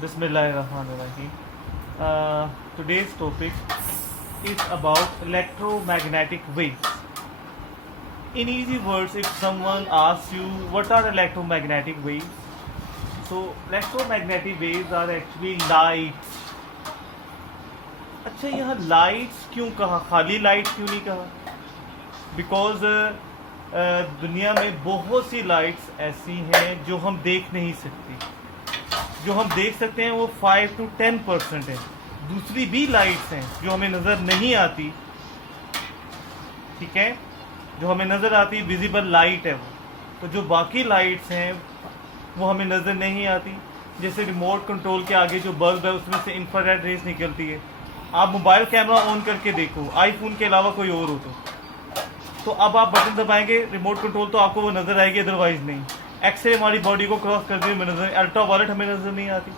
Bismillahirrahmanirrahim. Today's topic is about electromagnetic waves. In easy words, if someone asks you what are electromagnetic waves, so electromagnetic waves are actually lights. अच्छा, यहाँ lights क्यों कहा, खाली light क्यों नहीं कहा? Because दुनिया में बहुत सी लाइट्स ऐसी हैं जो हम देख नहीं सकती. जो हम देख सकते हैं वो 5 to 10% है. दूसरी भी लाइट्स हैं जो हमें नज़र नहीं आती. ठीक है, जो हमें नज़र आती विजिबल लाइट है वो. तो जो बाकी लाइट्स हैं वो हमें नज़र नहीं आती. जैसे रिमोट कंट्रोल के आगे जो बल्ब है उसमें से इंफ्रारेड रेस निकलती है. आप मोबाइल कैमरा ऑन करके देखो, आईफोन के अलावा कोई और हो तो अब आप बटन दबाएंगे रिमोट कंट्रोल तो आपको वो नज़र आएगी, अदरवाइज नहीं. एक्सरे हमारी बॉडी को क्रॉस करते हुए नजर, अल्ट्रा वायलेट हमें नज़र नहीं आती.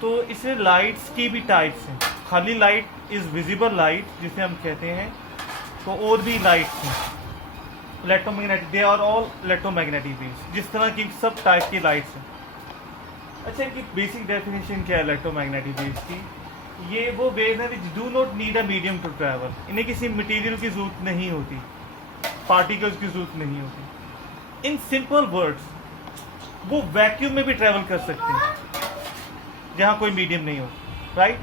तो इसमें लाइट्स की भी टाइप्स हैं. खाली लाइट इज़ विजिबल लाइट जिसे हम कहते हैं. तो और भी लाइट्स हैं electromagnetic, they are all electromagnetic waves. जिस तरह की सब टाइप की लाइट्स हैं. अच्छा, इनकी बेसिक डेफिनेशन क्या है इलेक्ट्रोमैग्नेटिक वेव्स की? ये वो वेव है which do not need a medium to travel. इन्हें किसी मटेरियल की जरूरत नहीं होती, पार्टिकल्स की जरूरत नहीं होती. इन सिंपल वर्ड्स, वो वैक्यूम में भी ट्रैवल कर सकते हैं जहां कोई मीडियम नहीं हो. राइट.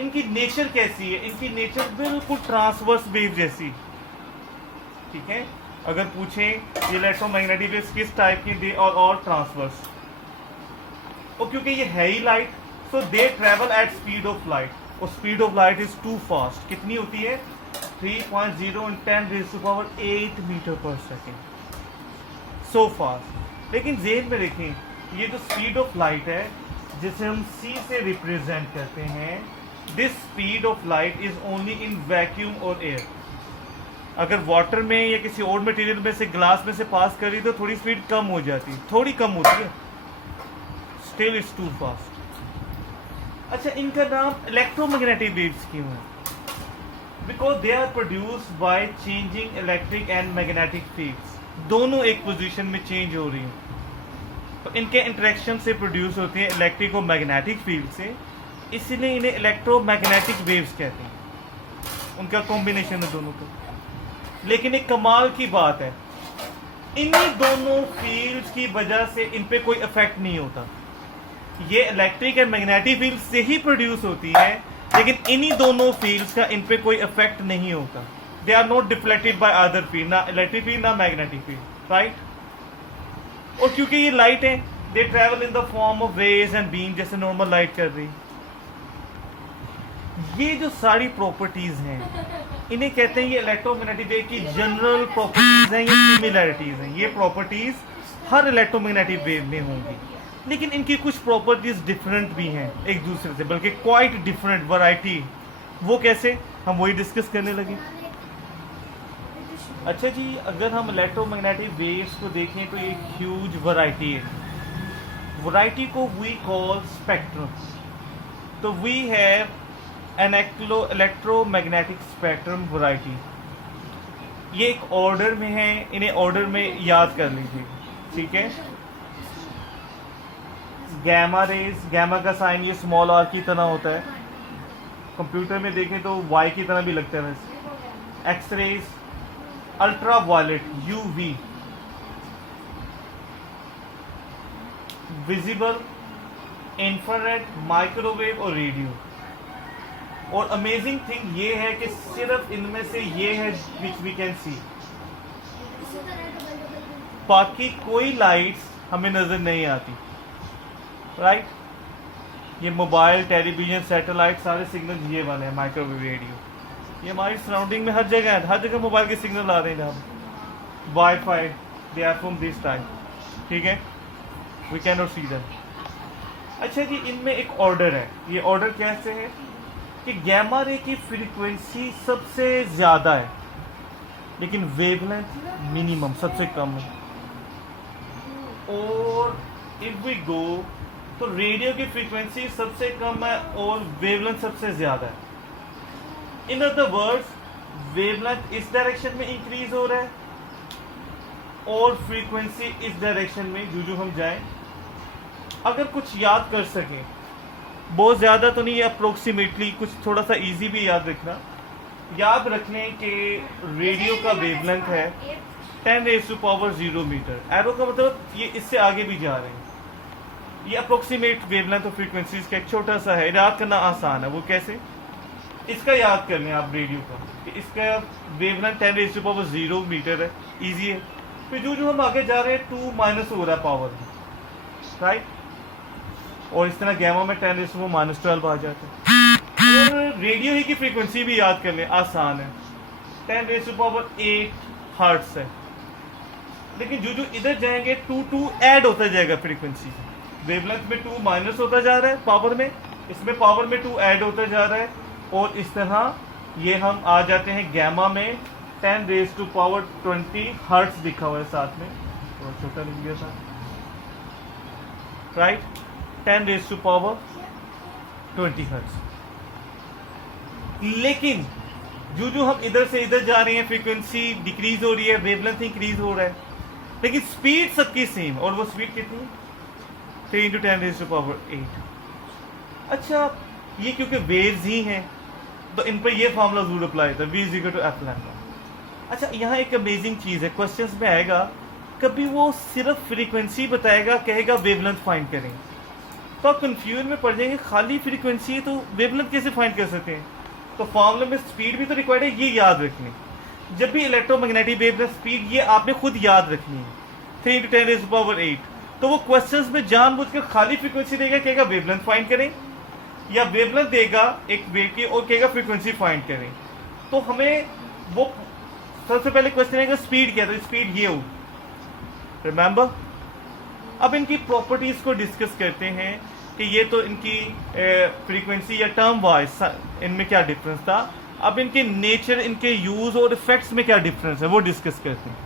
इनकी नेचर कैसी है? इनकी नेचर बिल्कुल ट्रांसवर्स वेव जैसी. ठीक है, अगर पूछें ये इलेक्ट्रोमैग्नेटिक वेव्स किस टाइप की, दे आर ऑल ट्रांसवर्स. और क्योंकि ये है ही light, so they travel at speed of light. और speed of light is too fast. कितनी होती है? 3.0 × 10⁸ मीटर पर सेकेंड. So fast. लेकिन जेन में देखें, ये जो स्पीड ऑफ लाइट है जिसे हम c से रिप्रेजेंट करते हैं, this speed of light is only in vacuum और एयर. अगर वाटर में या किसी और मटेरियल में से, ग्लास में से पास करी तो थोड़ी स्पीड कम हो जाती, थोड़ी कम होती है. Still it's too fast. अच्छा, इनका नाम इलेक्ट्रोमैग्नेटिक वेव्स क्यों है? Because they are produced by changing electric and magnetic fields. दोनों एक पोजीशन में चेंज हो रही हैं, तो इनके इंटरेक्शन से प्रोड्यूस होती हैं इलेक्ट्रिक और मैग्नेटिक फील्ड से. इसीलिए इन्हें इलेक्ट्रोमैग्नेटिक वेव्स कहते हैं. उनका कॉम्बिनेशन है दोनों का. लेकिन एक कमाल की बात है, इन्हीं दोनों फील्ड्स की वजह से इन पे कोई इफेक्ट नहीं होता. ये इलेक्ट्रिक एंड मैग्नेटिक फील्ड से ही प्रोड्यूस होती है, लेकिन इन्हीं दोनों फील्ड्स का इन पे कोई इफेक्ट नहीं होता. They are not deflected by other field, ना इलेक्ट्रिक फील्ड ना मैग्नेटिक फील्ड. राइट. और क्योंकि ये लाइट है, they travel in the form of rays and beam, जैसे नॉर्मल लाइट कर रही. ये जो सारी प्रॉपर्टीज हैं, इन्हें कहते हैं ये इलेक्ट्रोमैग्नेटिक वेव की जनरल प्रॉपर्टीज हैं, ये सिमिलैरिटीज हैं. ये प्रॉपर्टीज हर इलेक्ट्रोमैग्नेटिक वेव में होंगी, लेकिन इनकी कुछ प्रॉपर्टीज डिफरेंट भी हैं एक दूसरे से, बल्कि क्वाइट डिफरेंट वैरायटी. वो कैसे, हम वही डिस्कस करने लगे. अच्छा जी, अगर हम इलेक्ट्रोमैग्नेटिक वेव्स को देखें तो एक ह्यूज वैरायटी है. वैरायटी को वी कॉल स्पेक्ट्रम. तो we have an electromagnetic spectrum variety. ये एक ऑर्डर में है, इन्हें ऑर्डर में याद कर लीजिए. ठीक है. गैमा रेज, गैमा का साइन ये स्मॉल आर की तरह होता है. कंप्यूटर में देखें तो वाई की तरह भी लगता है वैसे. X rays, ultraviolet UV, visible, infrared, microwave और रेडियो. और अमेजिंग थिंग ये है कि सिर्फ इनमें से ये है विच वी कैन सी. बाकी कोई लाइट्स हमें नजर नहीं आती. राइट. ये मोबाइल, टेलीविजन, सैटेलाइट, सारे सिग्नल ये वाले हैं. माइक्रोवेव, रेडियो, ये हमारी सराउंडिंग में हर जगह है. हर जगह मोबाइल के सिग्नल आ रहे हैं. हम wifi, they are from this type. ठीक है, we can not see that. अच्छा जी, इनमें एक ऑर्डर है. ये ऑर्डर कैसे है कि गैमा रे की फ्रीक्वेंसी सबसे ज़्यादा है, लेकिन वेवलेंथ मिनिमम, सबसे कम है. और इफ वी गो तो रेडियो की फ्रीक्वेंसी सबसे कम है और वेवलेंथ सबसे ज़्यादा है. इन अदर वर्ड्स, वेवलेंथ इस डायरेक्शन में इंक्रीज हो रहा है और फ्रीक्वेंसी इस डायरेक्शन में जो हम जाएं अगर कुछ याद कर सकें, बहुत ज़्यादा तो नहीं, अप्रोक्सीमेटली कुछ थोड़ा सा इजी भी याद रखना। याद रख लें कि रेडियो का वेवलेंथ है 10⁻�0 मीटर। एरो का मतलब ये इससे आगे भी जा रहे हैं। ये अप्रोक्सीमेट वेवलेंथ ऑफ फ्रीक्वेंसीज का एक छोटा सा है, याद करना आसान है। वो कैसे? इसका याद कर लें आप रेडियो का, कि इसका वेवलेंथ 10⁻�0 मीटर है, इजी है। फिर जो हम आगे जा रहे हैं 2 माइनस हो रहा है पावर में, राइट, और इस तरह गैमा में 10⁻⁻12 आ जाता है। और रेडियो ही की फ्रीक्वेंसी भी याद कर लें, आसान है, 10⁸ हर्ट्स है। लेकिन जो इधर जाएंगे 2 ऐड होता जाएगा फ्रीक्वेंसी, वेवलेंथ में 2 माइनस होता जा रहा है पावर में, इसमें पावर में 2 ऐड होता जा रहा है, और इस तरह ये हम आ जाते हैं गैमा में 10⁻20 हर्ट्स लिखा हुआ है साथ में, थोड़ा छोटा लिख दिया था, राइट, 10⁻20 हर्ट्ज। लेकिन जो हम इधर से इधर जा रहे हैं फ्रीक्वेंसी डिक्रीज हो रही है, वेवलेंथ इंक्रीज हो रहा है, लेकिन स्पीड सबकी सेम। और वो स्पीड कितनी? 3 × 10⁸8। अच्छा, ये क्योंकि वेव्स ही हैं तो इन पर ये फार्मूला जरूर अप्लाई होता है, v = f लैम्डा। अच्छा, यहाँ एक अमेजिंग चीज़ है, क्वेश्चंस में आएगा, कभी वो सिर्फ फ्रीक्वेंसी बताएगा, कहेगा वेवलेंथ फाइंड करें, तो आप कंफ्यूजन में पड़ जाएंगे, खाली फ्रीक्वेंसी है तो वेवलेंथ कैसे फाइंड कर सकते हैं? तो फॉर्मूले में स्पीड भी तो रिक्वायर्ड है, ये याद रखनी। जब भी इलेक्ट्रोमैग्नेटिक वेवलेंथ स्पीड, ये आपने खुद याद रखनी है, 3 × 10⁸8। तो वो क्वेश्चंस में जानबूझकर खाली फ्रीक्वेंसी देगा, कहेगा वेवलेंथ फाइंड करें, या वेवलेंथ देगा एक वेव की और कहेगा फ्रीक्वेंसी फाइंड करें। तो हमें वो सबसे पहले क्वेश्चन है स्पीड क्या, तो स्पीड ये हो, रिमेंबर। अब इनकी प्रॉपर्टीज को डिस्कस करते हैं कि ये तो इनकी फ्रीक्वेंसी या टर्म वाइज इनमें क्या डिफरेंस था। अब इनके नेचर, इनके यूज और इफेक्ट्स में क्या डिफरेंस है वो डिस्कस करते हैं।